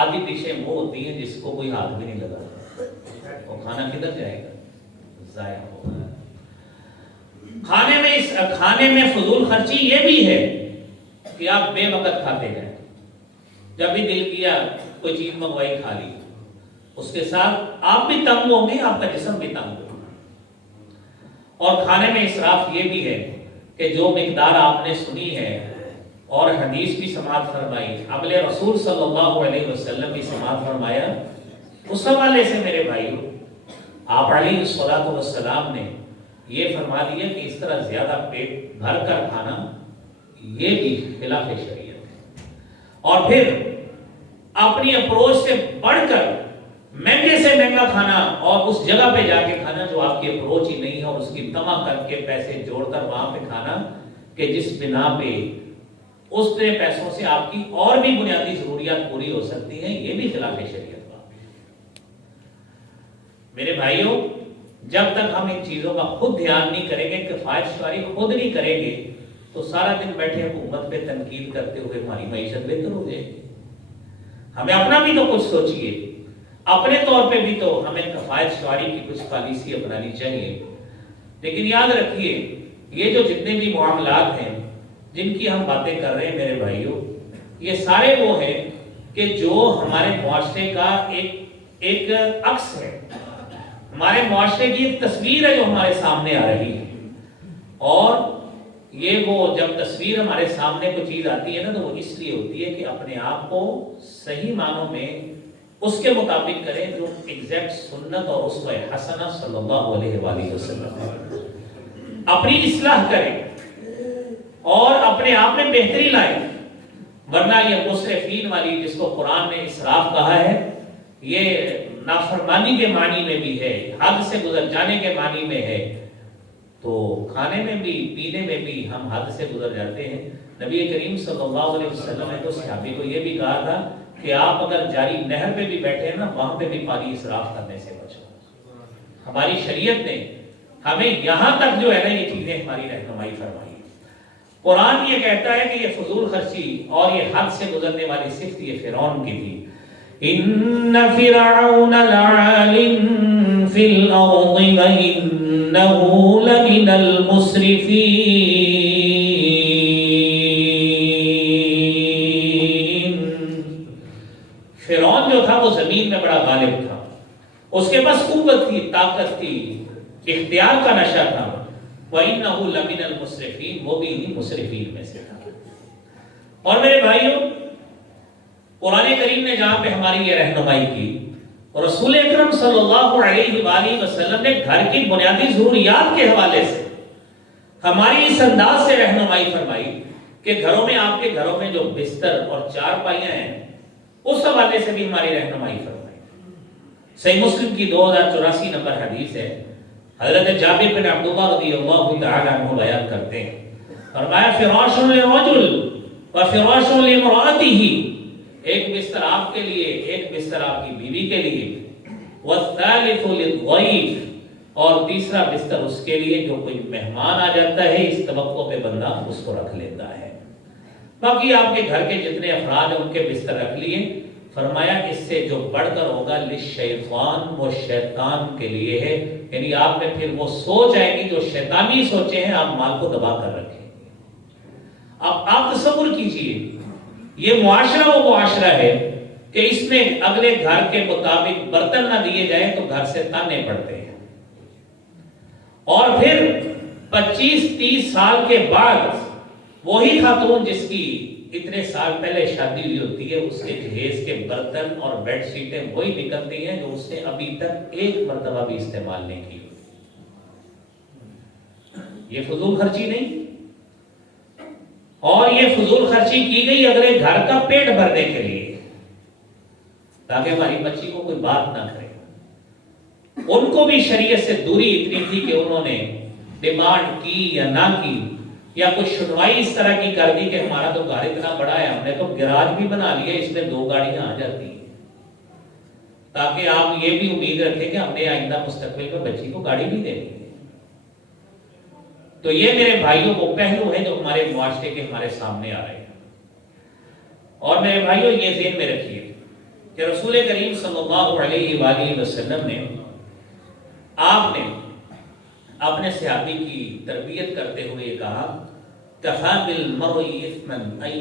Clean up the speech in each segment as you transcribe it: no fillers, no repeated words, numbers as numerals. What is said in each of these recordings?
آدھی ڈشیں وہ ہوتی ہیں جس کو کوئی ہاتھ بھی نہیں لگا، وہ کھانا کدھر جائے گا؟ ضائع ہوگا۔ کھانے میں فضول خرچی یہ بھی ہے کہ آپ بے وقت کھاتے جائیں، جب بھی دل کیا کوئی چیز منگوائی کھا لی، اس کے ساتھ آپ بھی تنگ ہوں گے، آپ کا جسم بھی تنگ ہوگا۔ اور کھانے میں اسراف یہ بھی ہے کہ جو مقدار آپ نے سنی ہے اور حدیث بھی سماعت فرمائی، عمل رسول صلی اللہ علیہ وسلم بھی سماعت فرمایا، اس حوالے سے میرے بھائیو آپ علیہ الصلوۃ والسلام نے یہ فرما دیا کہ اس طرح زیادہ پیٹ بھر کر کھانا یہ بھی خلاف شریعت ہے۔ اور پھر اپنی اپروچ سے بڑھ کر مہنگے سے مہنگا کھانا اور اس جگہ پہ جا کے کھانا جو آپ کی اپروچ ہی نہیں ہے، اور اس کی طمع کر کے پیسے جوڑ کر وہاں پہ کھانا کہ جس بنا پہ اس پیسوں سے آپ کی اور بھی بنیادی ضروریات پوری ہو سکتی ہیں، یہ بھی خلاف شریعت بات ہے۔ میرے بھائیوں، جب تک ہم ان چیزوں کا خود دھیان نہیں کریں گے، کفایت شماری خود نہیں کریں گے، تو سارا دن بیٹھے حکومت پہ تنقید کرتے ہوئے ہماری معیشت بہتر ہو جائے گی۔ ہمیں اپنا بھی تو کچھ سوچئے، اپنے طور پہ بھی تو ہمیں کفایت شماری کی کچھ پالیسی اپنانی چاہیے۔ لیکن یاد رکھیے، یہ جو جتنے بھی معاملات ہیں جن کی ہم باتیں کر رہے ہیں میرے بھائیوں، یہ سارے وہ ہیں کہ جو ہمارے معاشرے کا ایک عکس ہے، ہمارے معاشرے کی ایک تصویر ہے جو ہمارے سامنے آ رہی ہے۔ اور یہ وہ جب تصویر ہمارے سامنے کوئی چیز آتی ہے نا، تو وہ اس لیے ہوتی ہے کہ اپنے آپ کو صحیح معنوں میں اس کے مطابق کریں جو ایگزیکٹ سنت اور اسوہ حسنہ صلی اللہ علیہ وآلہ وسلم، اپنی اصلاح کریں اور اپنے آپ میں بہتری لائیں۔ ورنہ یہ مسرفین والی جس کو قرآن نے اسراف کہا ہے، یہ نافرمانی کے معنی میں بھی ہے، حد سے گزر جانے کے معنی میں ہے۔ تو کھانے میں بھی پینے میں بھی ہم حد سے گزر جاتے ہیں۔ نبی کریم صلی اللہ علیہ وسلم نے تو صحابی کو یہ بھی کہا تھا کہ آپ اگر جاری نہر پہ بھی بیٹھے ہیں نا، وہاں پہ بھی پانی اسراف کرنے سے بچو۔ ہماری شریعت نے ہمیں یہاں تک جو ہے نا یہ چیزیں ہماری رہنمائی فرمائی۔ قرآن یہ کہتا ہے کہ یہ فضول خرچی اور یہ حد سے گزرنے والی صفت یہ فرعون کی تھی۔ ان فرعون لعال فی الارض وانہ لمن المسرفین۔ فرعون جو تھا وہ زمین میں بڑا غالب تھا، اس کے پاس قوت تھی، طاقت تھی، اختیار کا نشہ تھا۔ وَإِنَّهُ لَمِنَ الْمُسْرِفِينَ، وہ بھی انہی مسرفین میں سے تھا۔ اور میرے بھائیوں، قرآن کریم نے جہاں پہ ہماری یہ رہنمائی کی، اور رسول اکرم صلی اللہ علیہ وآلہ وسلم نے گھر کی بنیادی ضروریات کے حوالے سے ہماری اس انداز سے رہنمائی فرمائی کہ گھروں میں، آپ کے گھروں میں جو بستر اور چارپائیاں ہیں، اس حوالے سے بھی ہماری رہنمائی فرمائی۔ صحیح مسلم کی 2084 نمبر حدیث ہے، حضرت جابر بن عبداللہ رضی اللہ تعالی عنہ بیان کرتے ہیں، فرمایا فراش للرجل وفراش لامرأته، ایک بستر آپ کے لیے، ایک بستر آپ کی بیوی کے لیے، والثالث للضیف، اور تیسرا بستر اس کے لیے جو کوئی مہمان آ جاتا ہے، اس توقع پہ بندہ اس کو رکھ لیتا ہے۔ باقی آپ کے گھر کے جتنے افراد ہیں ان کے بستر رکھ لیے۔ فرمایا اس سے جو بڑھ کر ہوگا للشیطان، وہ شیطان کے لیے ہے، یعنی آپ میں پھر وہ سوچ آئے گی جو شیطانی سوچیں ہیں، آپ مال کو دبا کر رکھیں گے۔ اب آپ تصور کیجئے، یہ معاشرہ وہ معاشرہ ہے کہ اس میں اگلے گھر کے مطابق برتن نہ دیے جائیں تو گھر سے تانے پڑتے ہیں، اور پھر 25-30 سال کے بعد وہی خاتون جس کی اتنے سال پہلے شادی ہوئی ہوتی ہے، اس کے جہیز کے برتن اور بیڈ شیٹیں وہی نکلتی ہیں جو اس نے ابھی تک ایک مرتبہ بھی استعمال نہیں کی۔ یہ فضول خرچی نہیں، اور یہ فضول خرچی کی گئی اگلے گھر کا پیٹ بھرنے کے لیے، تاکہ ہماری بچی کو کوئی بات نہ کرے۔ ان کو بھی شریعت سے دوری اتنی تھی کہ انہوں نے ڈیمانڈ کی یا نہ کی، یا کچھ سنوائی اس طرح کی کر دی کہ ہمارا تو گھر اتنا بڑا ہے، ہم نے تو گراج بھی بنا لیا، اس میں 2 گاڑیاں آ جاتی ہیں، تاکہ آپ یہ بھی امید رکھیں کہ ہم نے آئندہ مستقبل میں بچی کو گاڑی بھی دینی ہے۔ تو یہ میرے بھائیوں کو پہلو ہے جو ہمارے معاشرے کے ہمارے سامنے آ رہے ہیں۔ اور میرے بھائیوں یہ ذہن میں رکھیے کہ رسول کریم صلی اللہ علیہ وآلہ وسلم نے آپ نے اپنے صحابی کی تربیت کرتے ہوئے کہا کفا بالمرء اثما ان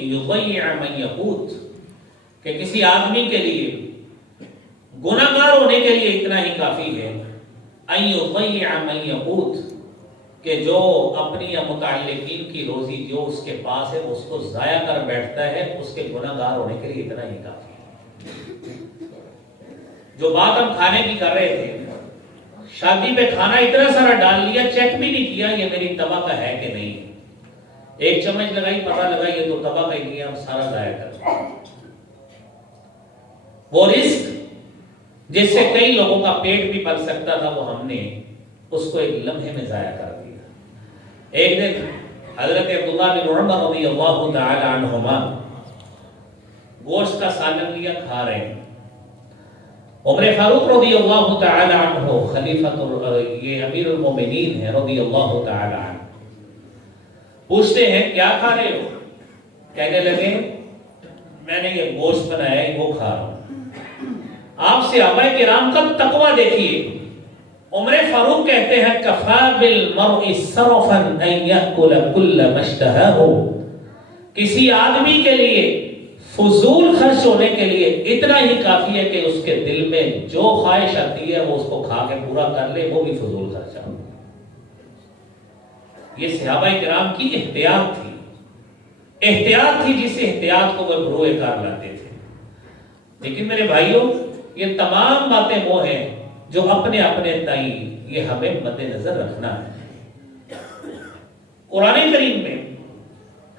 یضیع من یقوت، کہ کسی آدمی کے لیے گناہگار ہونے کے لیے اتنا ہی کافی ہے ان یضیع من یقوت، کہ جو اپنی یا متعلقین کی روزی جو اس کے پاس ہے اس کو ضائع کر بیٹھتا ہے، اس کے گناہگار ہونے کے لیے اتنا ہی کافی ہے۔ جو بات ہم کھانے کی کر رہے تھے، شادی پہ کھانا اتنا سارا ڈال لیا، چیک بھی نہیں کیا یہ میری تباہ کا ہے کہ نہیں، ایک چمچ لگائی پتہ لگا یہ تو تباہ کا ہی نہیں ہے، ہم سارا ضائع کر دیں۔ وہ رزق جس سے کئی لوگوں کا پیٹ بھی پل سکتا تھا، وہ ہم نے اس کو ایک لمحے میں ضائع کر دیا۔ ایک دن حضرت عبداللہ بن عمر رضی اللہ تعالی عنہما گوشت کا سالن لیا، کھا رہے ہیں۔ عمر فاروق رضی اللہ تعالی عنہ یہ امیر المومنین ہیں رضی اللہ تعالی عنہ، پوچھتے ہیں کیا کھا رہے ہو؟ کہنے لگے میں نے یہ گوشت بنایا ہے وہ کھا رہا ہوں۔ آپ صحابہ کرام کا تقویٰ دیکھیے، عمر فاروق کہتے ہیں کفا بالمرء صرفا ان یاکل کل ما اشتہاہ، کسی آدمی کے لیے فضول خرچ ہونے کے لیے اتنا ہی کافی ہے کہ اس کے دل میں جو خواہش آتی ہے وہ اس کو کھا کے پورا کر لے، وہ بھی فضول خرچہ۔ یہ صحابہ کرام کی احتیاط تھی جس احتیاط کو وہ بروئے کار لاتے تھے۔ لیکن میرے بھائیوں، یہ تمام باتیں وہ ہیں جو اپنے اپنے تئیں یہ ہمیں مد نظر رکھنا ہے۔ قرآن کریم میں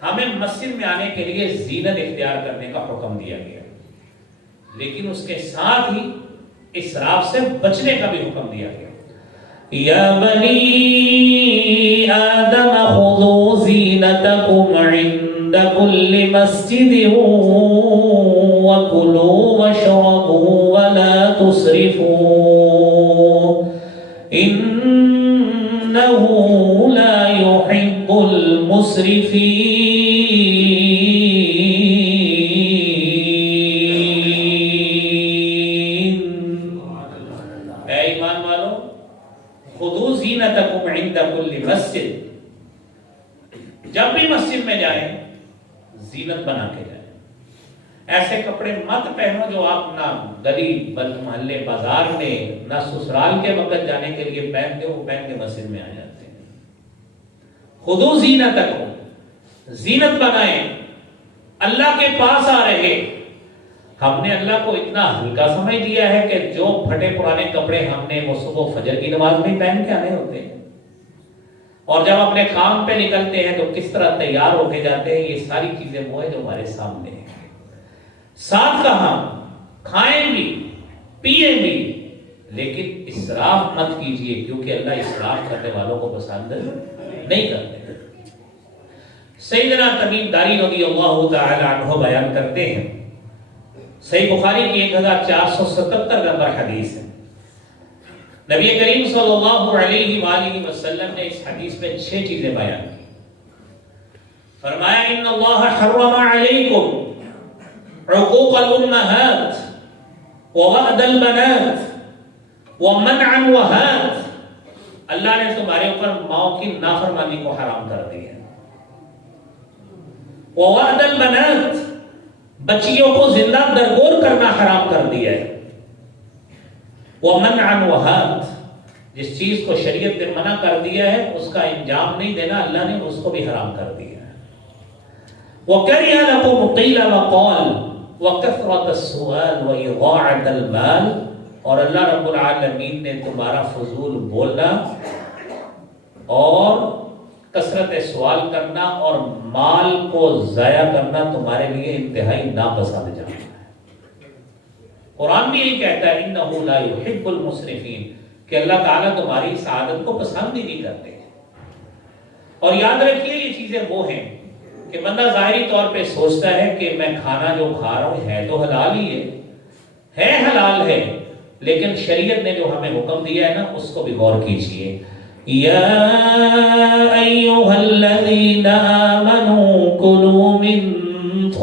ہمیں مسجد میں آنے کے لیے زینت اختیار کرنے کا حکم دیا گیا، لیکن اس کے ساتھ ہی اسراف سے بچنے کا بھی حکم دیا گیا۔ یا بنی آدم خذوا زینتکم عند کل مسجد وکلوا واشربوا ولا تسرفوا انہ لا يحب المسرفین۔ عند کل مسجد، جب بھی مسجد میں جائیں زینت بنا کے جائیں۔ ایسے کپڑے مت پہنو جو آپ نہ گلی محلے بازار میں نہ سسرال کے وقت جانے کے لیے پہنتے ہو، وہ پہن کے مسجد میں آ جاتے ہیں۔ خذوا زینتکم، زینت بنائیں، اللہ کے پاس آ رہے۔ ہم نے اللہ کو اتنا ہلکا سمجھ لیا ہے کہ جو پھٹے پرانے کپڑے ہم نے وہ صبح فجر کی نماز میں پہن کے آنے ہوتے ہیں، اور جب اپنے کام پہ نکلتے ہیں تو کس طرح تیار ہو کے جاتے ہیں۔ یہ ساری چیزیں وہ ہیں جو ہمارے سامنے ہیں۔ ساتھ کہاں کھائیں بھی پیئیں بھی، لیکن اسراف مت کیجئے، کیونکہ اللہ اسراف کرنے والوں کو پسند نہیں کرتے۔ سیدنا تمیم داری رضی اللہ تعالی عنہ بیان کرتے ہیں، صحیح بخاری کی 1477 نمبر حدیث ہے، نبی کریم صلی اللہ علیہ وآلہ وسلم نے اس حدیث میں 6 چیزیں بیان کی۔ فرمایا ان اللہ حرم علیکم عقوق الامہات ووعد البنات ومنع الوہات، اللہ نے تمہارے اوپر ماؤں کی نافرمانی کو حرام کر دیا۔ ووعد البنات، بچیوں کو زندہ درگور کرنا حرام کر دیا ہے۔ ومنع الوہات، جس چیز کو شریعت نے منع کر دیا ہے اس کا انجام نہیں دینا، اللہ نے اس کو بھی حرام کر دیا ہے۔ وَكَرِهَ لَكُمْ قِيلَ وَقَالَ وَكَثْرَةَ السُّؤَالِ وَإِضَاعَةَ الْمَالِ، اور اللہ رب العالمین نے تمہارا فضول بولنا اور کثرت سوال کرنا اور مال کو ضائع کرنا تمہارے لیے انتہائی ناپسند جانا ہے۔ قرآن بھی یہی کہتا ہے انہ لا یحب المسرفین، کہ اللہ تعالیٰ تمہاری سعادت کو پسند ہی نہیں کرتے۔ اور یاد رکھیے یہ چیزیں وہ ہیں کہ بندہ ظاہری طور پہ سوچتا ہے کہ میں کھانا جو کھا رہا ہوں ہے تو حلال ہی ہے حلال ہے، لیکن شریعت نے جو ہمیں حکم دیا ہے نا اس کو بھی غور کیجیے۔ یا ایھا الذین آمنوا کلوا من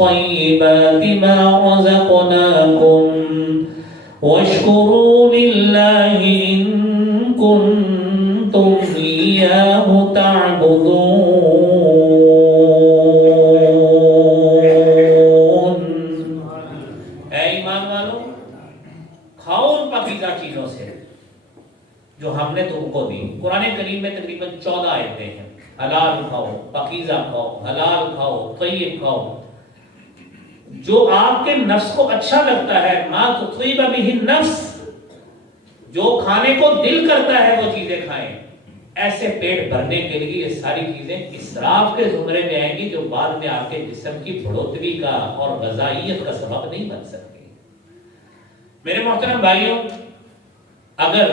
الطيبات ما رزقناكم واشكروا لله إن كنتم إياه تعبدون۔ اے ایمان والو، کھاؤ ان پاکیزہ چیزوں سے جو ہم نے تم کو دی۔ قرآن کریم میں تقریباً 14 آیتیں ہیں۔ حلال کھاؤ، پاکیزہ کھاؤ، حلال کھاؤ، طیب کھاؤ، جو آپ کے نفس کو اچھا لگتا ہے، ما تطیب بہ النفس، جو کھانے کو دل کرتا ہے وہ چیزیں کھائیں۔ ایسے پیٹ بھرنے کے لیے یہ ساری چیزیں اسراف کے زمرے میں آئیں گی، جو بعد میں آپ کے جسم کی بڑھوتری کا اور غذائیت کا سبب نہیں بن سکتی۔ میرے محترم بھائیوں، اگر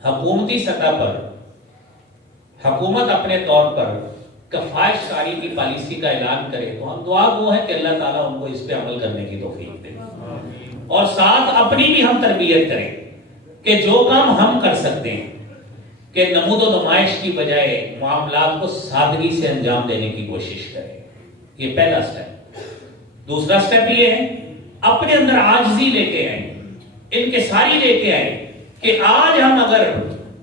حکومتی سطح پر حکومت اپنے طور پر کفایت کاری کی پالیسی کا اعلان کرے تو ہم دعا گو ہیں کہ اللہ تعالیٰ ان کو اس پہ عمل کرنے کی توفیق دے، اور ساتھ اپنی بھی ہم تربیت کریں کہ جو کام ہم کر سکتے ہیں کہ نمود و نمائش کی بجائے معاملات کو سادگی سے انجام دینے کی کوشش کریں۔ یہ پہلا سٹیپ۔ دوسرا سٹیپ یہ ہے اپنے اندر عاجزی لے کے آئیں، انکساری لے کے آئیں کہ آج ہم اگر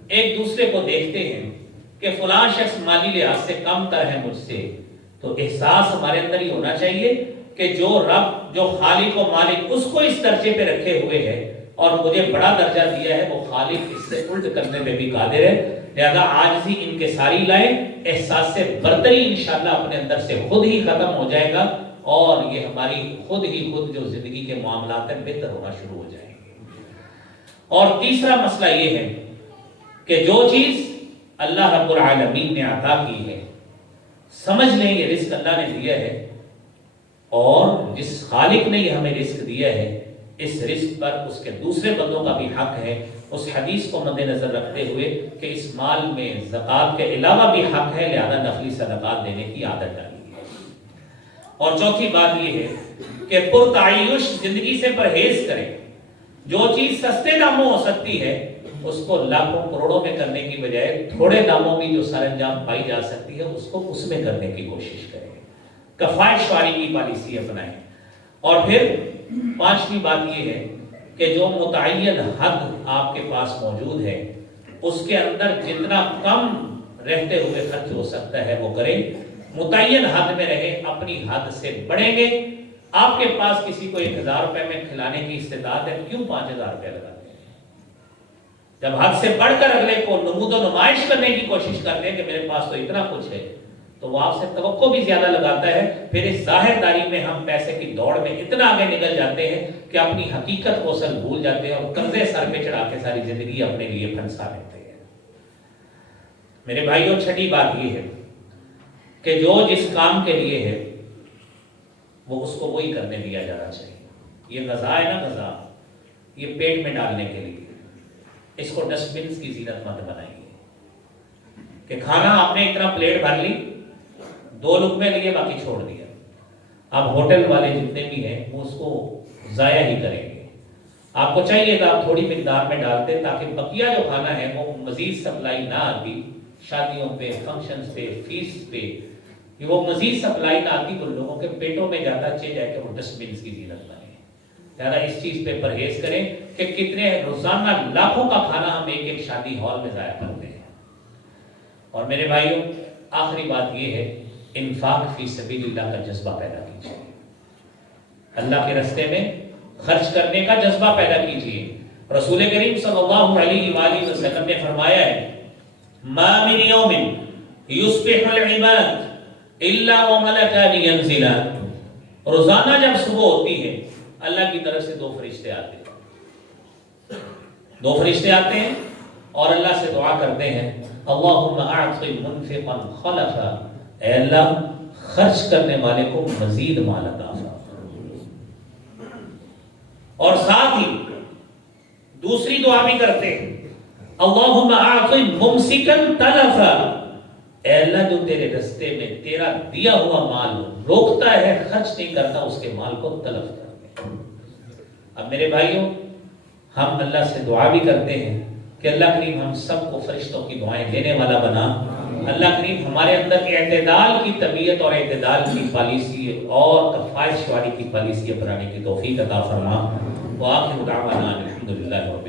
ایک دوسرے کو دیکھتے ہیں کہ فلاں شخص مالی لحاظ سے کم تر ہے مجھ سے، تو احساس ہمارے اندر ہی ہونا چاہیے کہ جو رب، جو خالق و مالک اس کو اس درجے پہ رکھے ہوئے ہے اور مجھے بڑا درجہ دیا ہے، وہ خالق اس سے الٹ کرنے پہ بھی قادر ہے۔ لہذا عاجزی انکساری لائیں، احساس سے برتری انشاءاللہ اپنے اندر سے خود ہی ختم ہو جائے گا، اور یہ ہماری خود جو زندگی کے معاملات ہیں بہتر ہونا شروع ہو جائیں گے۔ اور تیسرا مسئلہ یہ ہے کہ جو چیز اللہ رب العالمین نے عطا کی ہے، سمجھ لیں یہ رزق اللہ نے دیا ہے، اور جس خالق نے یہ ہمیں رزق دیا ہے، اس رزق پر اس کے دوسرے بندوں کا بھی حق ہے۔ اس حدیث کو مد نظر رکھتے ہوئے کہ اس مال میں زکوٰۃ کے علاوہ بھی حق ہے، لہذا نفلی صدقات دینے کی عادت ڈالی ہے۔ اور چوتھی بات یہ ہے کہ پرتعیش زندگی سے پرہیز کریں۔ جو چیز سستے داموں ہو سکتی ہے اس کو لاکھوں کروڑوں میں کرنے کی بجائے تھوڑے داموں میں جو سر انجام پائی جا سکتی ہے اس کو اس میں کرنے کی کوشش کریں۔ کفایت شعاری کی پالیسی اپنائیں۔ اور پھر پانچویں بات یہ ہے کہ جو متعین حد آپ کے پاس موجود ہے اس کے اندر جتنا کم رہتے ہوئے خرچ ہو سکتا ہے وہ کریں، متعین حد میں رہیں، اپنی حد سے بڑھیں گے۔ آپ کے پاس کسی کو 1000 روپے میں کھلانے کی استطاعت ہے، کیوں 5000 روپے لگاتے ہیں؟ جب حد سے بڑھ کر اگلے کو نمود و نمائش کرنے کی کوشش کرتے ہیں کہ میرے پاس تو اتنا کچھ ہے، تو وہ آپ سے توقع بھی زیادہ لگاتا ہے۔ پھر اس ظاہر داری میں ہم پیسے کی دوڑ میں اتنا آگے نکل جاتے ہیں کہ اپنی حقیقت کو اصل بھول جاتے ہیں اور قرضے سر پہ چڑھا کے ساری زندگی اپنے لیے پھنسا لیتے ہیں۔ میرے بھائیوں، چھٹی بات یہ ہے کہ جو جس کام کے لیے ہے وہ اس کو وہی کرنے دیا جانا چاہیے۔ یہ غذا ہے نا، غذا یہ پیٹ میں ڈالنے کے لیے، اس کو ڈسٹ بنس کی زینت مت بنائیے کہ کھانا آپ نے اتنا پلیٹ بھر لی، 2 لقمے لیے باقی چھوڑ دیا۔ اب ہوٹل والے جتنے بھی ہیں وہ اس کو ضائع ہی کریں گے۔ آپ کو چاہیے کہ آپ تھوڑی مقدار میں ڈالتے تاکہ بقیہ جو کھانا ہے وہ مزید سپلائی نہ آتی، شادیوں پہ، فنکشنز پہ، فیسٹ پہ کہ وہ مزید سپلائی نہ آتی تو لوگوں کے پیٹوں میں جاتا چاہیے جائے کہ وہ ڈسٹ بنس کی زینت بنے۔ لہٰذا اس چیز پہ پرہیز کریں کہ کتنے روزانہ لاکھوں کا کھانا ہم ایک شادی ہال میں ضائع کرتے ہیں۔ اور میرے بھائیوں، آخری بات یہ ہے، انفاق فی سبیل اللہ کا جذبہ پیدا کیجیے۔ اللہ کے راستے میں خرچ کرنے کا جذبہ پیدا کیجیے۔ رسول کریم صلی اللہ علیہ وآلہ وسلم نے فرمایا ہے، ما من یوم یصبح العباد الا وملکان ینزلان۔ روزانہ جب صبح ہوتی ہے اللہ کی طرف سے 2 فرشتے آتے ہیں، 2 فرشتے آتے ہیں اور اللہ سے دعا کرتے ہیں، اللہم اعط منفقا خلفا، اے اللہ خرچ کرنے والے کو مزید مال عطا فرما۔ اور ساتھ ہی دوسری دعا بھی کرتے ہیں، اللہم اعط ممسکا تلفا، اے اللہ جو تیرے رستے میں تیرا دیا ہوا مال روکتا ہے، خرچ نہیں کرتا، اس کے مال کو تلف کر دے۔ اب میرے بھائیوں، ہم اللہ سے دعا بھی کرتے ہیں کہ اللہ کریم ہم سب کو فرشتوں کی دعائیں دینے والا بنا، اللہ کریم ہمارے اندر اعتدال کی طبیعت اور اعتدال کی پالیسی اور کفایت شواری کی پالیسی اپنانے کی توفیق عطا فرما۔ وآخر دعوانا الحمدللہ رب